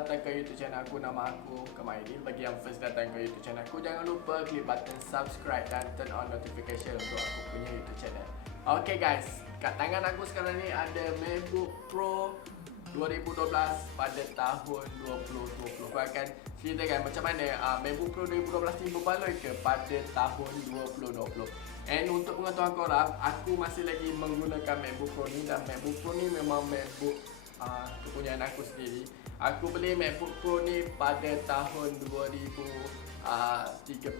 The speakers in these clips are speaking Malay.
Selamat datang ke YouTube channel aku. Nama aku Kemaidin. Bagi yang first datang ke YouTube channel aku, jangan lupa klik button subscribe dan turn on notification untuk aku punya YouTube channel. Okay guys, kat tangan aku sekarang ni ada MacBook Pro 2012 pada tahun 2020. Aku akan ceritakan macam mana MacBook Pro 2012 ni berbaloi ke pada tahun 2020. And untuk pengetahuan korang, aku masih lagi menggunakan MacBook Pro ni. Dan MacBook Pro ni memang MacBook kepunyaan aku sendiri. Aku beli MacBook Pro ni pada tahun 2013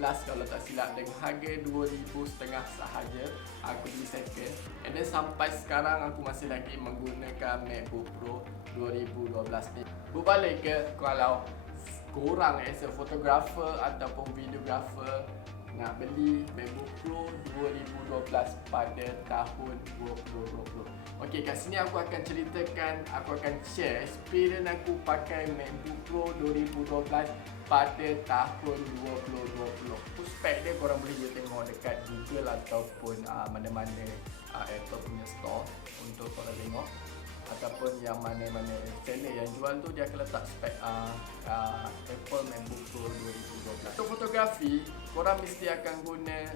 kalau tak silap, dengan harga 2,500 sahaja. Aku beli second. And then sampai sekarang aku masih lagi menggunakan MacBook Pro 2012 ni. Berbalik ke kalau korang as a photographer ataupun videographer nak beli MacBook Pro 2012 pada tahun 2020. Okey, kat sini aku akan ceritakan, aku akan share experience aku pakai MacBook Pro 2012 pada tahun 2020. Spek dia korang boleh je tengok dekat Google ataupun mana-mana Apple punya store untuk korang tengok, ataupun yang mana-mana seller yang jual tu dia akan letak spek Apple MacBook Pro 2012. Untuk fotografi, korang mesti akan guna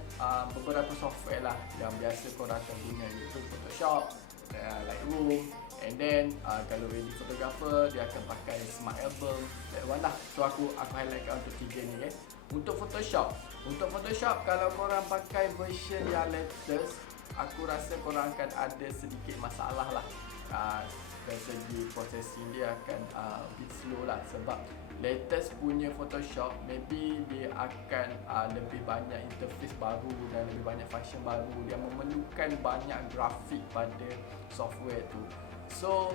beberapa software lah yang biasa korang akan guna, iaitu Photoshop, Lightroom, and then kalau ready photographer dia akan pakai Smart Album, that one lah. So aku highlightkan untuk tiga ni. Untuk Photoshop kalau korang pakai version yang latest, aku rasa korang akan ada sedikit masalah lah. Dari segi processing dia akan bit slow lah, sebab latest punya Photoshop maybe dia akan lebih banyak interface baru dan lebih banyak function baru yang memerlukan banyak grafik pada software tu. So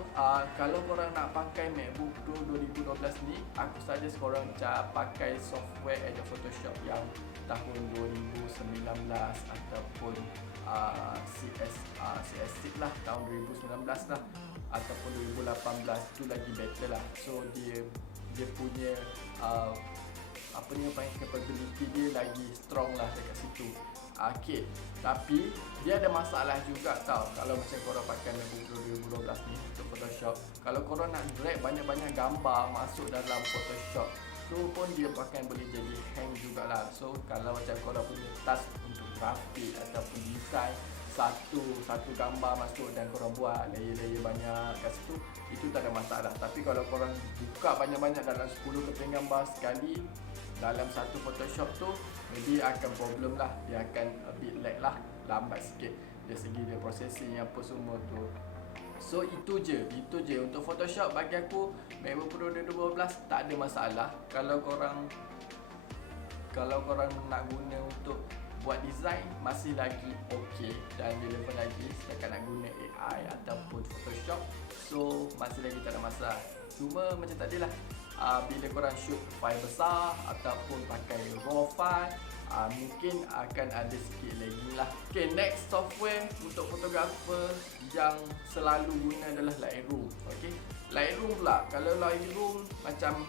kalau korang nak pakai MacBook Pro 2012 ni, aku suggest korang pakai software Adobe Photoshop yang tahun 2019 ataupun CS6 lah, tahun 2019 lah ataupun 2018 tu lagi better lah. So dia punya apa ni panggil, capability dia lagi strong lah dekat situ. Okay, tapi dia ada masalah juga tau. Kalau macam korang pakai MacBook Pro 2012 ni untuk Photoshop, kalau korang nak drag banyak-banyak gambar masuk dalam Photoshop tu pun dia akan boleh jadi hang jugalah. So kalau macam korang punya task untuk grafik ataupun design, satu gambar masuk dan korang buat layer-layer banyak kat situ, itu tak ada masalah. Tapi kalau korang buka banyak-banyak dalam 10 keping gambar sekali dalam satu Photoshop tu, maybe akan problem lah. Dia akan a bit lag lah, lambat sikit dari segi dia processing apa semua tu. So itu je untuk Photoshop. Bagi aku MacBook Pro 2012 tak ada masalah. Kalau korang nak guna untuk buat design masih lagi okey dan relevan lagi setakat nak guna AI ataupun Photoshop, so masih lagi tak ada masalah. Cuma macam tadilah, bila korang shoot file besar ataupun pakai raw file, mungkin akan ada sikit lagging lah. Okay, next software untuk fotografer yang selalu guna adalah Lightroom. Okay, Lightroom pula, kalau Lightroom macam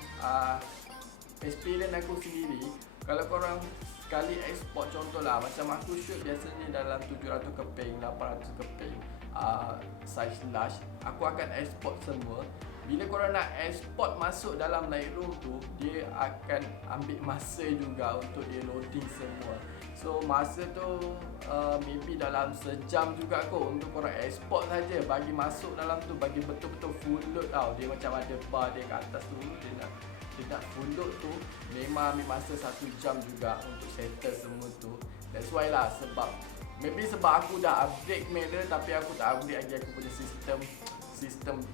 experience aku sendiri, kalau korang sekali export, contohlah macam aku shoot biasanya dalam 700 keping, 800 keping size large, aku akan export semua. Bila korang nak export masuk dalam Lightroom tu, dia akan ambil masa juga untuk dia loading semua. So masa tu maybe dalam sejam juga kot untuk korang export saja, bagi masuk dalam tu, bagi betul-betul full load tau. Dia macam ada bar dia kat atas tu, dia nak full load tu memang ambil masa 1 jam juga untuk settle semua tu. That's why lah, sebab aku dah upgrade kamera tapi aku tak upgrade lagi aku punya sistem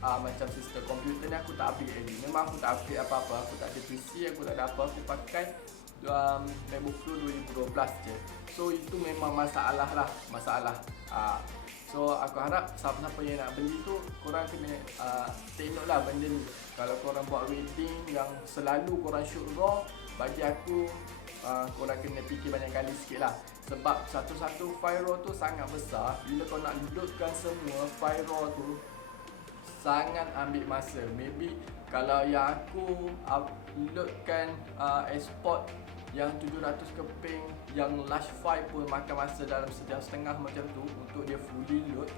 macam sistem komputer ni aku tak upgrade lagi. Memang aku tak upgrade apa-apa, aku tak ada PC, aku tak ada apa, aku pakai MacBook Pro 2012 je. So itu memang masalah. So aku harap siapa-siapa yang nak beli tu, korang kena tengok lah benda ni. Kalau korang buat wedding yang selalu korang shoot raw, bagi aku korang kena fikir banyak kali sikit lah. Sebab satu-satu file raw tu sangat besar. Bila kau nak loadkan semua file raw tu, sangat ambil masa. Maybe kalau yang aku uploadkan export yang 700 keping yang large file pun makan masa dalam sejam setengah macam tu untuk dia fully load.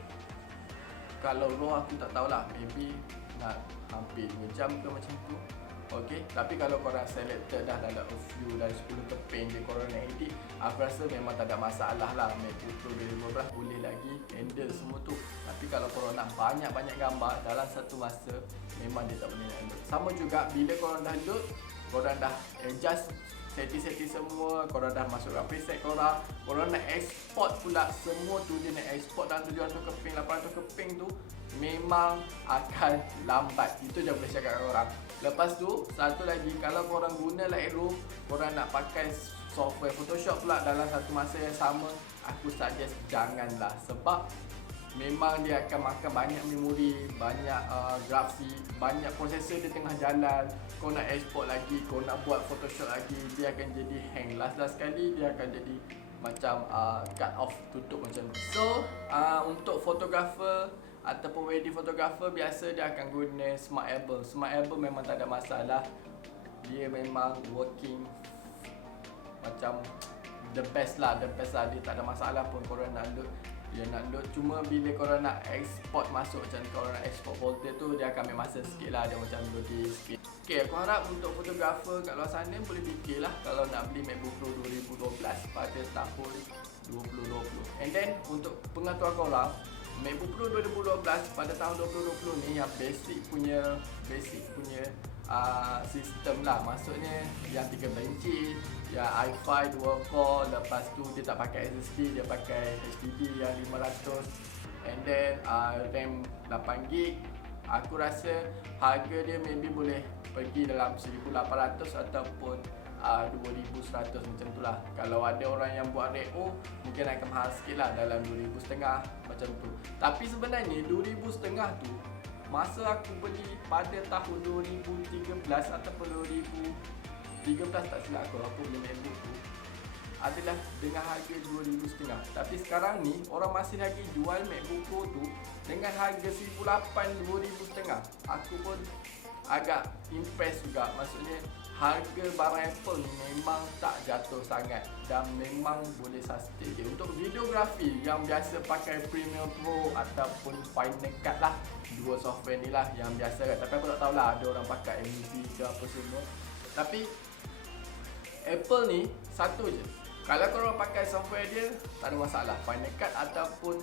Kalau raw aku tak tahulah, maybe nak hampir 2 jam ke macam tu. Okay, tapi kalau korang selected dah dalam a few dari 10 keping je korang nak edit, aku rasa memang tak ada masalah lah. MacBook Pro 2015 boleh lagi handle semua tu. Tapi kalau korang nak banyak-banyak gambar dalam satu masa, memang dia tak boleh handle. Sama juga bila korang dah load, korang dah adjust setting-setting semua, korang dah masukkan preset korang nak export pula semua tu, dia nak export dalam 700 keping, 800 keping tu memang akan lambat. Itu je boleh cakap kat korang. Lepas tu, satu lagi, kalau korang guna Lightroom, korang nak pakai software Photoshop pula dalam satu masa yang sama, aku suggest janganlah. Sebab memang dia akan makan banyak memori, banyak grafik, banyak prosesor dia tengah jalan. Kau nak export lagi, kau nak buat Photoshop lagi, dia akan jadi hang. Last sekali dia akan jadi macam cut off, tutup macam tu. So untuk fotografer ataupun wedding photographer, biasa dia akan guna Smartable. Smartable memang tak ada masalah. Dia memang working macam the best lah. Dia tak ada masalah pun korang nak load. Dia nak load, cuma bila korang nak export masuk, macam korang nak export folder tu, dia akan ambil masa sikit lah. Dia macam loading sikit. Okay, aku harap untuk fotografer kat luar sana boleh fikir lah kalau nak beli MacBook Pro 2012 pada tahun 2020. And then untuk pengetahuan korang, MacBook Pro 2012 pada tahun 2020 ni yang basic punya sistem lah. Maksudnya yang 13 inci, yang i5 dual core, lepas tu dia tak pakai SSD, dia pakai HDD yang 500, and then RAM 8GB. Aku rasa harga dia maybe boleh pergi dalam 1800 ataupun 2100 macam tu lah. Kalau ada orang yang buat REO, mungkin akan mahal sikit lah, dalam 2500 macam tu. Tapi sebenarnya 2500 tu masa aku beli pada tahun 2013 ataupun 2013 tak silap aku beli MacBook tu adalah dengan harga 2,500. Tapi sekarang ni orang masih lagi jual MacBook Pro tu dengan harga 1,800, 2,500. Aku pun agak impress juga. Maksudnya harga barang Apple ni memang tak jatuh sangat dan memang boleh sustain dia. Untuk videografi yang biasa pakai Premiere Pro ataupun Final Cut lah, dua software ni lah yang biasa kan. Tapi aku tak tahulah ada orang pakai MV ke apa semua. Tapi Apple ni satu je, kalau korang pakai software dia tak ada masalah. Final Cut ataupun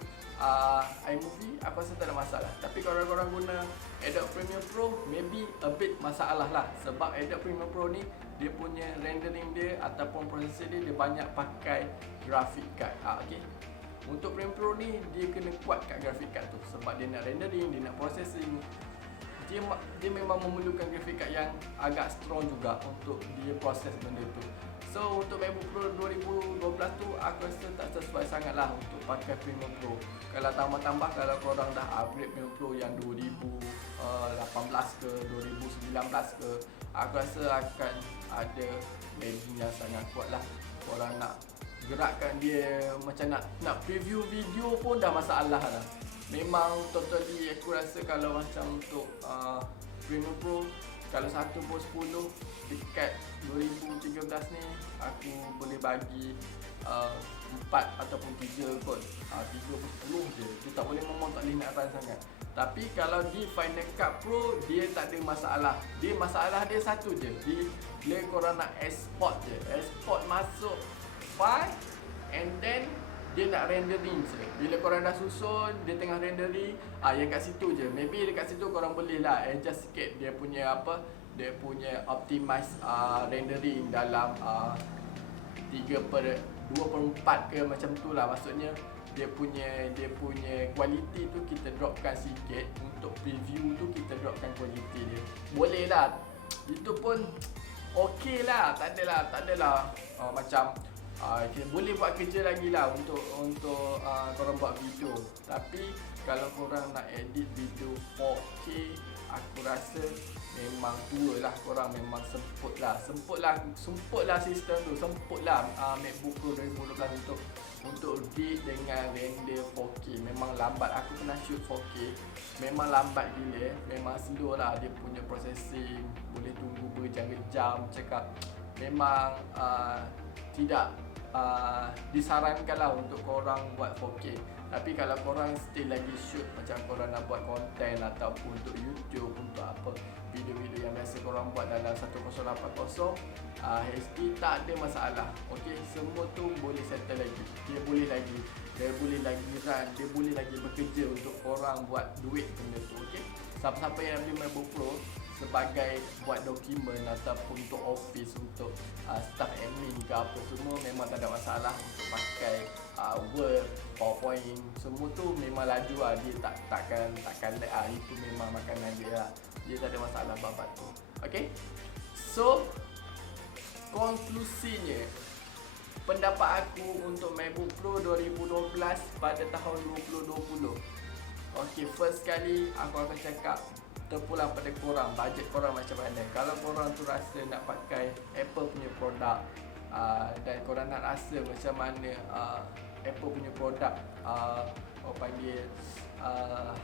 iMovie aku rasa tak ada masalah. Tapi kalau korang guna Adobe Premiere Pro, maybe a bit masalah lah. Sebab Adobe Premiere Pro ni dia punya rendering dia ataupun prosesor dia banyak pakai graphic card. Okay. Untuk Premiere Pro ni dia kena kuat kat graphic card tu. Sebab dia nak rendering, dia nak processing, dia memang memerlukan graphic card yang agak strong juga untuk dia proses benda tu. So untuk MacBook Pro 2012 tu aku rasa tak sesuai sangat lah untuk pakai Premiere Pro. Kalau tambah-tambah, kalau korang dah upgrade Premiere Pro yang 2018 ke 2019 ke, aku rasa akan ada lagging yang sangat kuat lah. Korang nak gerakkan dia macam nak preview video pun dah masalah lah. Memang totally aku rasa kalau macam untuk Premiere Pro, kalau 1 per 10 dekat 2013 ni aku boleh bagi 4 ataupun 3 kot. 3 per 10 je. Dia tak boleh memang tak boleh nak run sangat. Tapi kalau di Final Cut Pro dia tak ada masalah. Dia masalah dia satu je. Bila korang nak export je. Export masuk file and then dia nak rendering je. Bila korang dah susun, dia tengah rendering, yang kat situ je. Maybe dekat situ korang boleh lah adjust sikit dia punya dia punya optimize rendering dalam 2/4 ke macam tu lah. Maksudnya dia punya quality tu kita dropkan sikit. Untuk preview tu kita dropkan quality dia. Boleh lah. Itu pun okey lah. Tak adalah macam kita boleh buat kerja lagi lah untuk korang buat video. Tapi kalau korang nak edit video 4K, aku rasa memang tua lah korang, memang semput lah sistem tu, semput lah MacBook Pro 2012 untuk read dengan render 4K. Memang lambat. Aku pernah shoot 4K, memang lambat gila, memang slow lah dia punya processing. Boleh tunggu berjam-jam, cakap memang tidak disarankan lah untuk korang buat 4K. Tapi kalau korang still lagi shoot macam korang nak buat konten ataupun untuk YouTube, untuk apa, video-video yang biasa korang buat dalam 1080 HD, tak ada masalah. Okay, semua tu boleh settle lagi. Dia boleh lagi run, dia boleh lagi bekerja untuk korang buat duit benda tu. Okay, siapa-siapa yang beli MacBook Pro sebagai buat dokumen ataupun untuk office, untuk staff admin ke apa, semua memang tak ada masalah untuk pakai Word, PowerPoint, semua tu memang laju lah. Dia takkan lag itu memang makanan dia lah. Dia tak ada masalah babat tu. Okay, so konklusinya, pendapat aku untuk MacBook Pro 2012 pada tahun 2020. Okay, first kali aku akan cakap terpulang pada korang, bajet korang macam mana. Kalau korang tu rasa nak pakai Apple punya produk, dan korang nak rasa macam mana Apple punya produk, orang panggil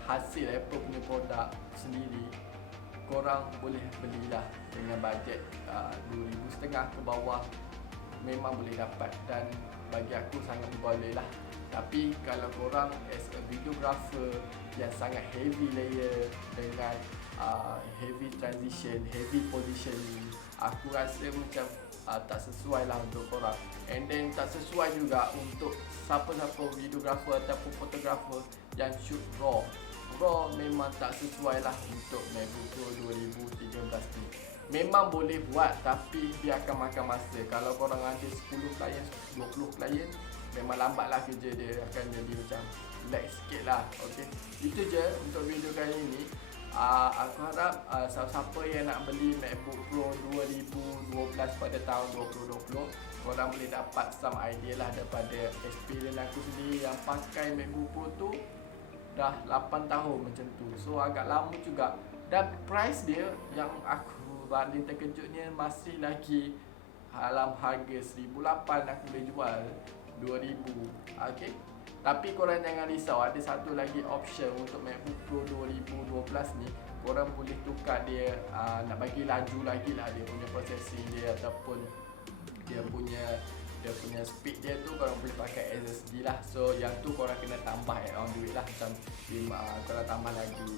hasil Apple punya produk sendiri, korang boleh belilah dengan bajet RM2,500 ke bawah, memang boleh dapat, dan bagi aku sangat boleh lah. Tapi kalau korang as a videographer yang sangat heavy layer dengan heavy transition, heavy positioning, aku rasa macam tak sesuai lah untuk korang. And then tak sesuai juga untuk siapa-siapa videographer ataupun fotografer yang shoot raw. Raw memang tak sesuai lah untuk MacBook Pro 2013 ni. Memang boleh buat, tapi dia akan makan masa. Kalau korang ada 10 klien, 20 klien, memang lambat lah kerja dia, akan jadi macam lag sikit lah. Okay, itu je untuk video kali ni. Aku harap siapa-siapa yang nak beli MacBook Pro 2012 pada tahun 2020, korang boleh dapat some idea lah daripada experience aku sendiri yang pakai MacBook Pro tu dah 8 tahun macam tu. So agak lama juga, dan price dia yang aku paling terkejutnya masih lagi dalam harga 1,800 aku boleh jual 2,000. Okay, tapi korang jangan risau, ada satu lagi option untuk MacBook Pro 2012 ni. Korang boleh tukar dia, nak bagi laju lagi lah dia punya processing dia ataupun dia punya speed dia tu, korang boleh pakai SSD lah. So yang tu korang kena tambah add on duit lah, macam korang tambah lagi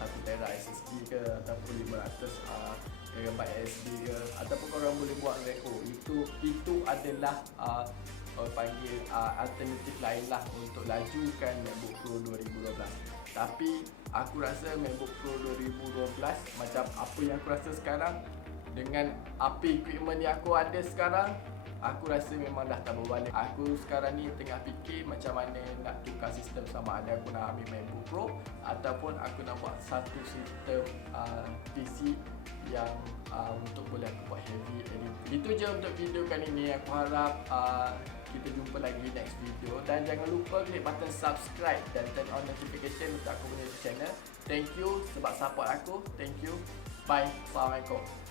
1TB SSD ke ataupun 500 GB SSD ke, ataupun korang boleh buat RAID. Itu adalah orang panggil alternatif lain lah untuk lajukan MacBook Pro 2012. Tapi aku rasa MacBook Pro 2012 macam apa yang aku rasa sekarang, dengan apa equipment yang aku ada sekarang, aku rasa memang dah tak berbalik. Aku sekarang ni tengah fikir macam mana nak tukar sistem, sama ada aku nak ambil MacBook Pro ataupun aku nak buat satu sistem PC yang untuk boleh aku buat heavy edit. Itu je untuk video kali ni. Aku harap kita jumpa lagi next video, dan jangan lupa klik button subscribe dan turn on notification untuk aku punya channel. Thank you sebab support aku. Thank you. Bye. Assalamualaikum.